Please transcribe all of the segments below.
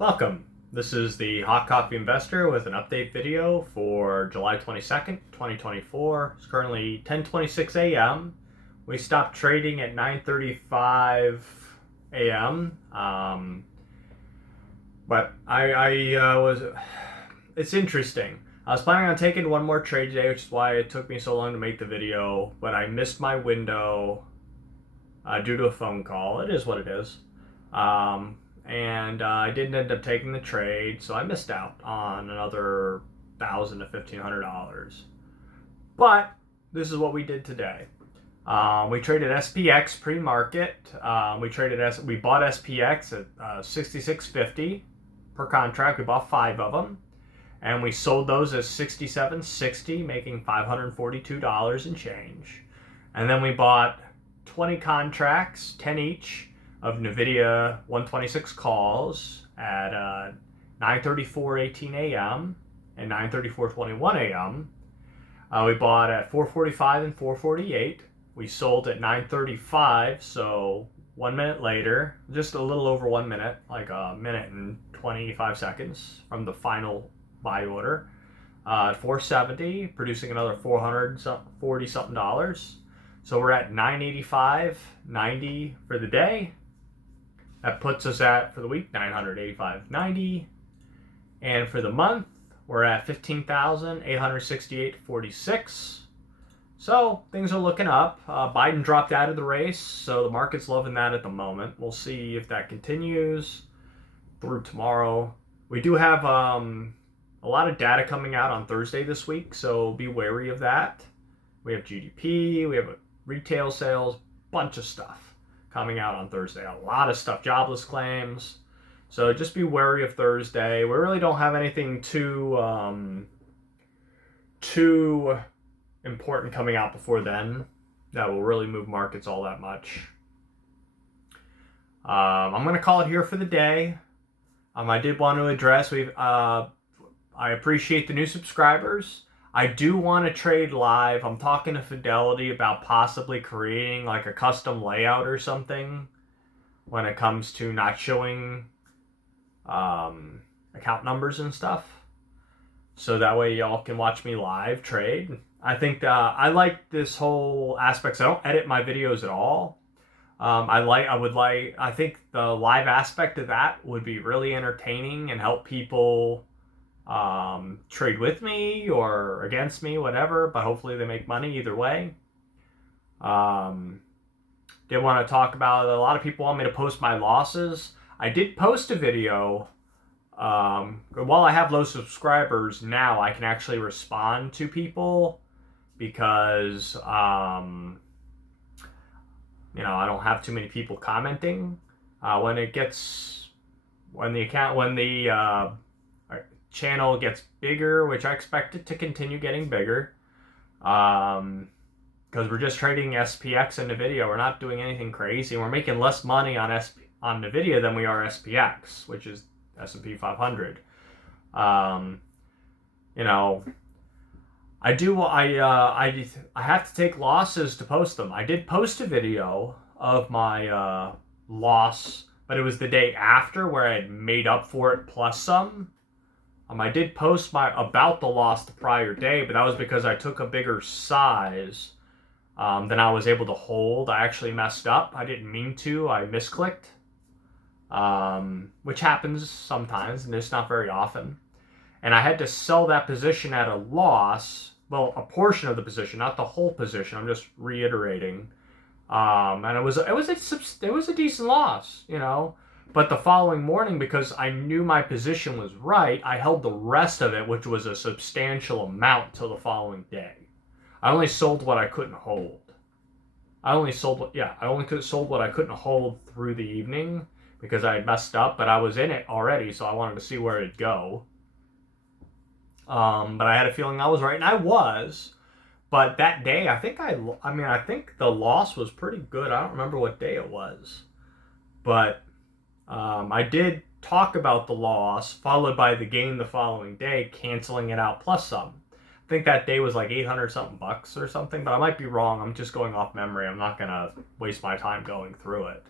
Welcome. This is the Hot Coffee Investor with an update video for July 22nd, 2024. It's currently 10:26 a.m. We stopped trading at 9:35 a.m. But it's interesting. I was planning on taking one more trade today, which is why it took me so long to make the video, but I missed my window due to a phone call. It is what it is. And I didn't end up taking the trade, so I missed out on another $1,000 to $1,500. But this is what we did today. We traded SPX pre-market. We bought SPX at 66.50 per contract. We bought 5 of them, and we sold those at 67.60, making $542 and change. And then we bought 20 contracts, 10 each, of NVIDIA 126 calls at 9:34:18 a.m. and 9:34:21 a.m. We bought at 4:45 and 4:48. We sold at 9:35, so 1 minute later, just a little over 1 minute, like a minute and 25 seconds from the final buy order. At 470, producing another $440 something. So we're at 985.90 for the day. That puts us at, for the week, 985.90. And for the month, we're at 15,868.46. So things are looking up. Biden dropped out of the race, so the market's loving that at the moment. We'll see if that continues through tomorrow. We do have a lot of data coming out on Thursday this week, so be wary of that. We have GDP, we have retail sales, bunch of stuff coming out on Thursday. A lot of stuff, jobless claims. So just be wary of Thursday. We really don't have anything too important coming out before then that will really move markets all that much. I'm going to call it here for the day. I did want to address, I appreciate the new subscribers. I do want to trade live. I'm talking to Fidelity about possibly creating like a custom layout or something when it comes to not showing account numbers and stuff. So that way y'all can watch me live trade. I think I like this whole aspect. I don't edit my videos at all. I think the live aspect of that would be really entertaining and help people trade with me or against me, whatever, but hopefully they make money either way. Did want to talk about, a lot of people want me to post my losses. I did post a video. While I have low subscribers now, I can actually respond to people because I don't have too many people commenting. When the channel gets bigger, which I expect it to continue getting bigger, because we're just trading SPX and NVIDIA. We're not doing anything crazy. We're making less money on NVIDIA than we are SPX, which is S&P 500. I have to take losses to post them. I did post a video of my loss, but it was the day after where I had made up for it plus some. I did post about the loss the prior day, but that was because I took a bigger size than I was able to hold. I actually messed up. I didn't mean to. I misclicked, which happens sometimes, and it's not very often. And I had to sell that position at a loss. Well, a portion of the position, not the whole position. I'm just reiterating. And it was a decent loss, But the following morning, because I knew my position was right, I held the rest of it, which was a substantial amount, till the following day. I only sold what I couldn't hold. I only sold what I couldn't hold through the evening because I had messed up, but I was in it already, so I wanted to see where it'd go. But I had a feeling I was right, and I was. But that day, I think the loss was pretty good. I don't remember what day it was, but I did talk about the loss, followed by the gain the following day, canceling it out plus some. I think that day was like 800 something bucks or something, but I might be wrong. I'm just going off memory. I'm not going to waste my time going through it.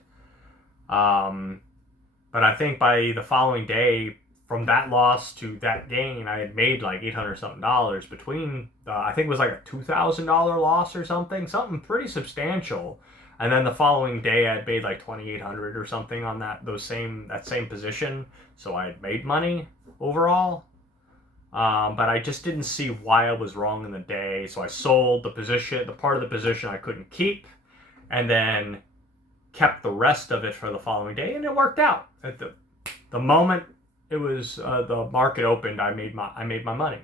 But I think by the following day, from that loss to that gain, I had made like 800 something dollars between. I think it was like a $2,000 loss or something pretty substantial. And then the following day, I had made like 2,800 or something on that same position. So I had made money overall. But I just didn't see why I was wrong in the day. So I sold the part of the position I couldn't keep, and then kept the rest of it for the following day, and it worked out. At the moment it was the market opened, I made my money.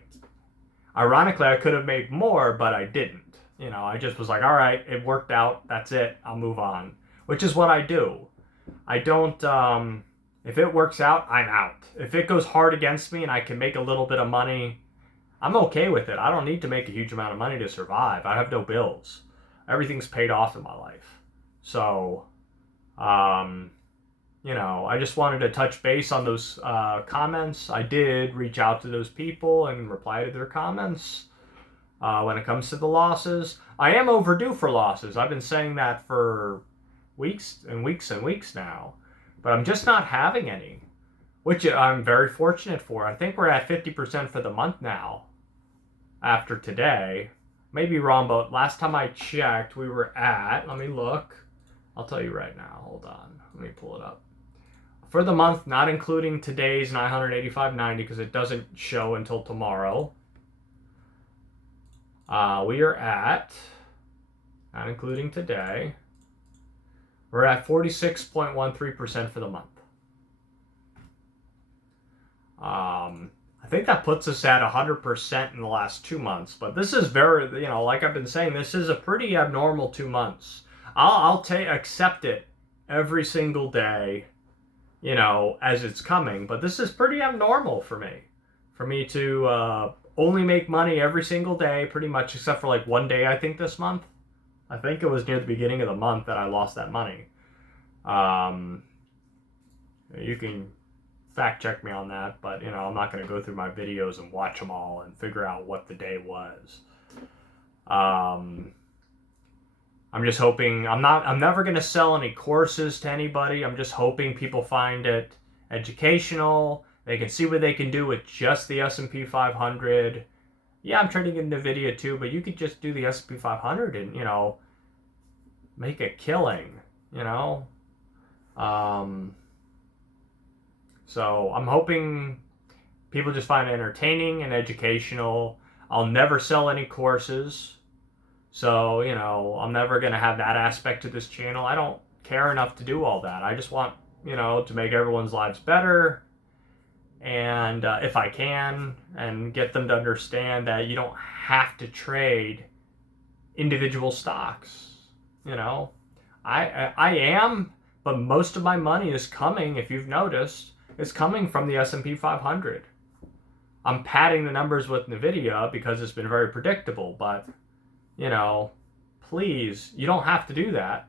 Ironically, I could have made more, but I didn't. I just was like, all right, it worked out. That's it. I'll move on, which is what I do. I don't. If it works out, I'm out. If it goes hard against me and I can make a little bit of money, I'm okay with it. I don't need to make a huge amount of money to survive. I have no bills. Everything's paid off in my life. So, I just wanted to touch base on those comments. I did reach out to those people and reply to their comments. When it comes to the losses, I am overdue for losses. I've been saying that for weeks and weeks and weeks now, but I'm just not having any, which I'm very fortunate for. I think we're at 50% for the month now after today. Maybe wrong, but last time I checked, we were at, let me look. I'll tell you right now. Hold on. Let me pull it up. For the month, not including today's 985.90 because it doesn't show until tomorrow. We are at, not including today, we're at 46.13% for the month. I think that puts us at 100% in the last 2 months. But this is very, like I've been saying, this is a pretty abnormal 2 months. I'll accept it every single day, as it's coming. But this is pretty abnormal for me. For me to only make money every single day, pretty much, except for like one day, I think, this month. I think it was near the beginning of the month that I lost that money. You can fact check me on that, but I'm not going to go through my videos and watch them all and figure out what the day was. I'm just hoping I'm never going to sell any courses to anybody. I'm just hoping people find it educational. They can see what they can do with just the S&P 500. Yeah, I'm trading in NVIDIA too, but you could just do the S&P 500 and, make a killing, So I'm hoping people just find it entertaining and educational. I'll never sell any courses. So, I'm never going to have that aspect to this channel. I don't care enough to do all that. I just want, to make everyone's lives better. And if I can, and get them to understand that you don't have to trade individual stocks. I am, but most of my money is coming, if you've noticed, is coming from the S&P 500. I'm padding the numbers with NVIDIA because it's been very predictable, but, please, you don't have to do that.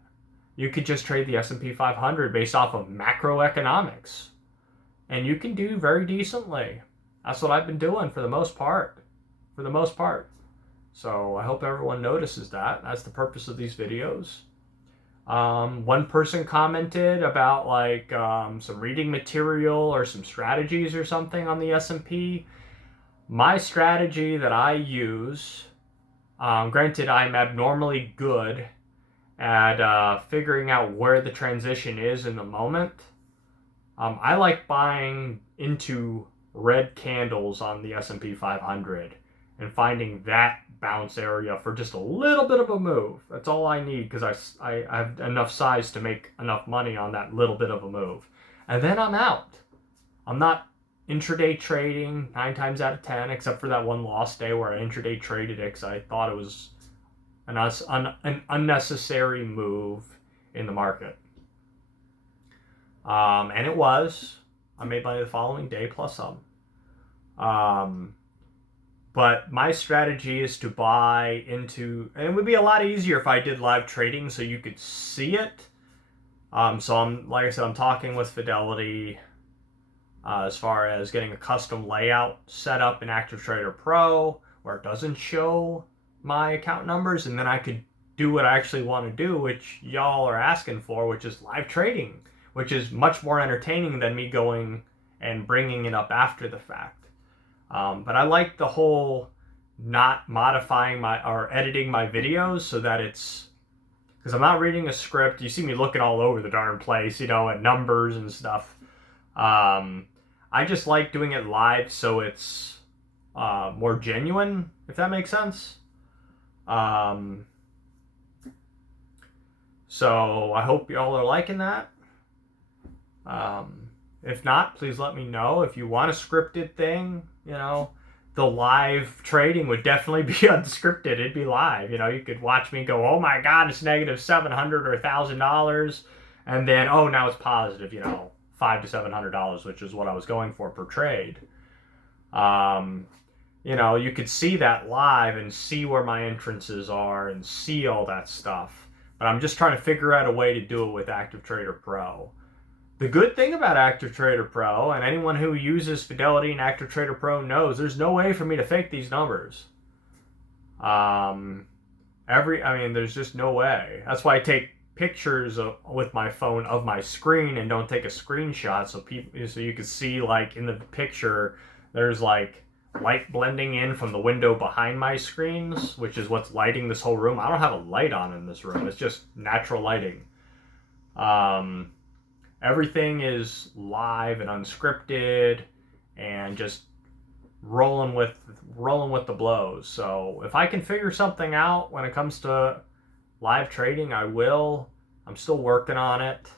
You could just trade the S&P 500 based off of macroeconomics. And you can do very decently. That's what I've been doing for the most part. So I hope everyone notices that. That's the purpose of these videos. One person commented about some reading material or some strategies or something on the S&P. My strategy that I use, granted I'm abnormally good at figuring out where the transition is in the moment. I like buying into red candles on the S&P 500 and finding that bounce area for just a little bit of a move. That's all I need because I have enough size to make enough money on that little bit of a move. And then I'm out. I'm not intraday trading 9 times out of 10, except for that one lost day where I intraday traded it because I thought it was an unnecessary move in the market. And it was. I made money the following day plus some. But my strategy is to buy into, and it would be a lot easier if I did live trading so you could see it. So like I said, I'm talking with Fidelity as far as getting a custom layout set up in ActiveTrader Pro where it doesn't show my account numbers, and then I could do what I actually want to do, which y'all are asking for, which is live trading which is much more entertaining than me going and bringing it up after the fact. But I like the whole not modifying or editing my videos so that it's, because I'm not reading a script. You see me looking all over the darn place, at numbers and stuff. I just like doing it live so it's more genuine, if that makes sense. So I hope y'all are liking that. If not, please let me know. If you want a scripted thing, the live trading would definitely be unscripted. It'd be live. You could watch me go, oh my God, it's negative $700 or $1,000. And then, oh, now it's positive, $500 to $700, which is what I was going for per trade. You could see that live and see where my entrances are and see all that stuff. But I'm just trying to figure out a way to do it with Active Trader Pro. The good thing about Active Trader Pro, and anyone who uses Fidelity and Active Trader Pro knows, there's no way for me to fake these numbers. There's just no way. That's why I take pictures with my phone of my screen and don't take a screenshot so you can see, like, in the picture there's like light blending in from the window behind my screens, which is what's lighting this whole room. I don't have a light on in this room. It's just natural lighting. Everything is live and unscripted and just rolling with the blows. So if I can figure something out when it comes to live trading, I will. I'm still working on it.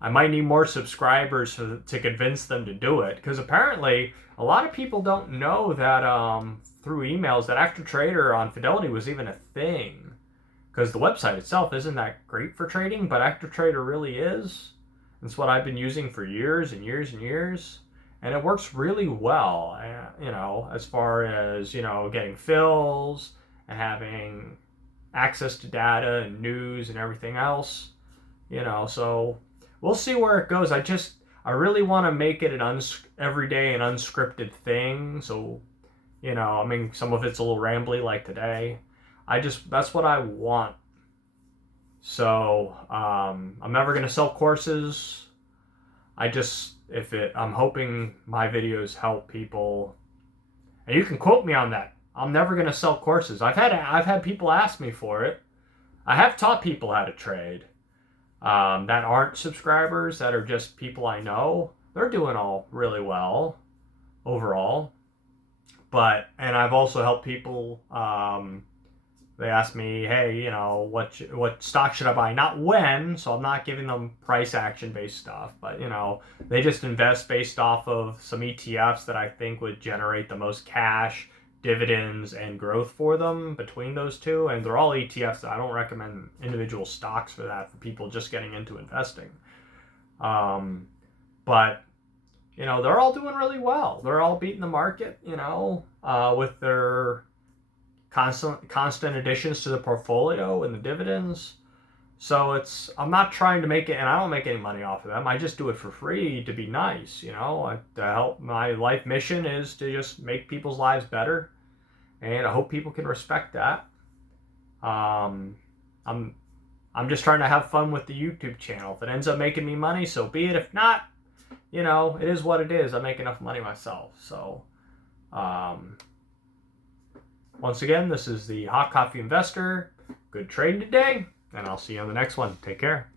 I might need more subscribers to convince them to do it, because apparently a lot of people don't know that through emails that Active Trader on Fidelity was even a thing, because the website itself isn't that great for trading, but Active Trader really is. It's what I've been using for years and years and years, and it works really well, as far as, getting fills and having access to data and news and everything else, so we'll see where it goes. I really want to make it an everyday and unscripted thing, so, some of it's a little rambly like today. That's what I want. So, I'm never going to sell courses. I'm hoping my videos help people, and you can quote me on that. I'm never going to sell courses. I've had people ask me for it. I have taught people how to trade, that aren't subscribers, that are just people I know. They're doing all really well overall. And I've also helped people, they ask me, hey, what stock should I buy? Not when, so I'm not giving them price action based stuff, but they just invest based off of some ETFs that I think would generate the most cash, dividends, and growth for them between those two. And they're all ETFs. I don't recommend individual stocks for that, for people just getting into investing. But they're all doing really well. They're all beating the market, with their constant additions to the portfolio and the dividends. So I'm not trying to make it, and I don't make any money off of them. I just do it for free to be nice, to help. My life mission is to just make people's lives better, and I hope people can respect that. I'm just trying to have fun with the YouTube channel. If it ends up making me money, so be it. If not, it is what it is. I make enough money myself. So, once again, this is the Hot Coffee Investor. Good trading today, and I'll see you on the next one. Take care.